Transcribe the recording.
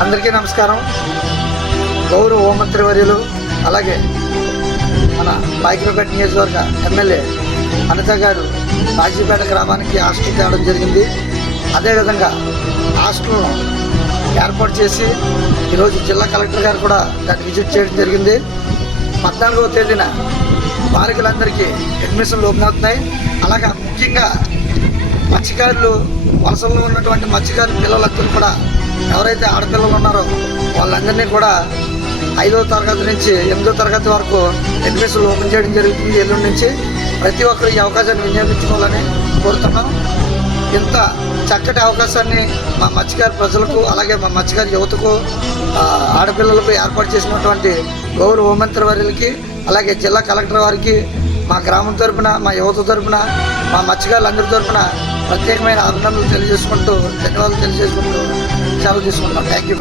అందరికీ నమస్కారం. గౌరవ హోంమంత్రి వర్యులు అలాగే మన పాయకరావుపేట నియోజకవర్గ ఎమ్మెల్యే అనిత గారు రాజీపేట గ్రామానికి హాస్టల్ తేవడం జరిగింది. అదేవిధంగా హాస్టల్ను ఏర్పాటు చేసి ఈరోజు జిల్లా కలెక్టర్ గారు కూడా దాన్ని విజిట్ చేయడం జరిగింది. 14వ తేదీన బాలికలందరికీ అడ్మిషన్లు ఓపెన్ అవుతున్నాయి. అలాగా ముఖ్యంగా మత్స్యకారులు, వలసల్లో ఉన్నటువంటి మత్స్యకారుల పిల్లలందరూ కూడా ఎవరైతే ఆడపిల్లలు ఉన్నారో వాళ్ళందరినీ కూడా 5వ తరగతి నుంచి 8వ తరగతి వరకు అడ్మిషన్లు ఓపెన్ చేయడం జరుగుతుంది. ఎల్లుండి నుంచి ప్రతి ఒక్కరు ఈ అవకాశాన్ని వినియోగించుకోవాలని కోరుతున్నాం. ఇంత చక్కటి అవకాశాన్ని మా మత్స్యకారు ప్రజలకు అలాగే మా మత్స్యకారు యువతకు, ఆడపిల్లలకు ఏర్పాటు చేసినటువంటి గౌరవ హోంమంత్రి వర్యులకి అలాగే జిల్లా కలెక్టర్ వారికి మా గ్రామం తరపున, మా యువత తరపున, మా మత్స్యకారులందరి తరపున ప్రత్యేకమైన అభినందనలు తెలియజేసుకుంటూ, ధన్యవాదాలు తెలియజేసుకుంటూ సెలవు తీసుకుంటాం. Thank you.